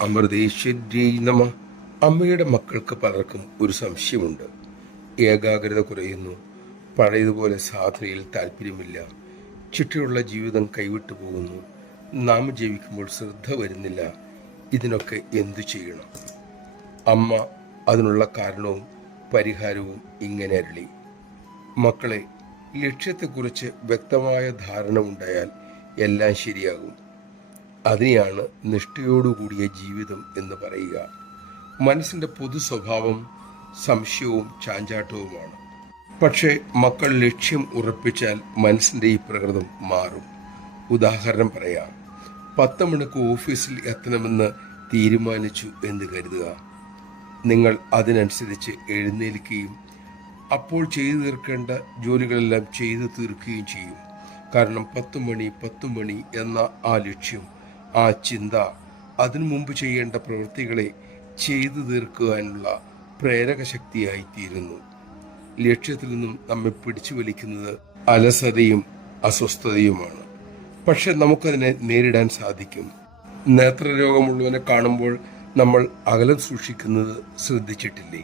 അമൃതേശ്വരി നമ. അമ്മയുടെ മക്കൾക്ക് പലർക്കും ഒരു സംശയമുണ്ട്. ഏകാഗ്രത കുറയുന്നു, പഴയതുപോലെ സാധനയിൽ താല്പര്യമില്ല, ചിട്ടയുള്ള ജീവിതം കൈവിട്ടു പോകുന്നു, നാം ജപിക്കുമ്പോൾ ശ്രദ്ധ വരുന്നില്ല. ഇതിനൊക്കെ എന്തു ചെയ്യണം? അമ്മ അതിനുള്ള കാരണവും പരിഹാരവും ഇങ്ങനെ അരുളി: മക്കളെ, ലക്ഷ്യത്തെക്കുറിച്ച് വ്യക്തമായ ധാരണ ഉണ്ടായാൽ എല്ലാം ശരിയാകും. അതിനെയാണ് നിഷ്ഠയോടുകൂടിയ ജീവിതം എന്ന് പറയുക. മനസ്സിൻ്റെ പൊതു സ്വഭാവം സംശയവും ചാഞ്ചാട്ടവുമാണ്. പക്ഷേ മക്കൾ ലക്ഷ്യം ഉറപ്പിച്ചാൽ മനസ്സിൻ്റെ ഈ പ്രകൃതം മാറും. ഉദാഹരണം പറയാം. 10 മണിക്ക് ഓഫീസിൽ എത്തണമെന്ന് തീരുമാനിച്ചു എന്ന് കരുതുക. നിങ്ങൾ അതിനനുസരിച്ച് എഴുന്നേൽക്കുകയും അപ്പോൾ ചെയ്തു തീർക്കേണ്ട ജോലികളെല്ലാം ചെയ്തു തീർക്കുകയും ചെയ്യും. കാരണം 10 മണി എന്ന ആ ലക്ഷ്യം, ആ ചിന്ത, അതിനു മുമ്പ് ചെയ്യേണ്ട പ്രവൃത്തികളെ ചെയ്തു തീർക്കുവാനുള്ള പ്രേരക ശക്തിയായി തീരുന്നു. ലക്ഷ്യത്തിൽ നിന്നും നമ്മെ പിടിച്ചു വലിക്കുന്നത് അലസതയും അസ്വസ്ഥതയുമാണ്. പക്ഷെ നമുക്കതിനെ നേരിടാൻ സാധിക്കും. നേത്രരോഗമുള്ളവനെ കാണുമ്പോൾ നമ്മൾ അകലം സൂക്ഷിക്കുന്നത് ശ്രദ്ധിച്ചിട്ടില്ലേ?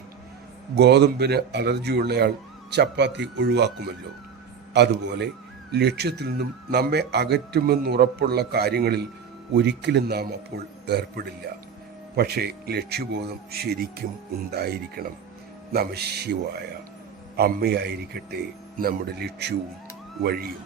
ഗോതമ്പിന് അലർജിയുള്ളയാൾ ചപ്പാത്തി ഒഴിവാക്കുമല്ലോ. അതുപോലെ ലക്ഷ്യത്തിൽ നിന്നും നമ്മെ അകറ്റുമെന്നുറപ്പുള്ള കാര്യങ്ങളിൽ ഒരിക്കലും നാം അപ്പോൾ ഏർപ്പെടില്ല. പക്ഷേ ലക്ഷ്യബോധം ശരിക്കും ഉണ്ടായിരിക്കണം. നമഃശിവായ. അമ്മയായിരിക്കട്ടെ നമ്മുടെ ലക്ഷ്യവും വഴിയും.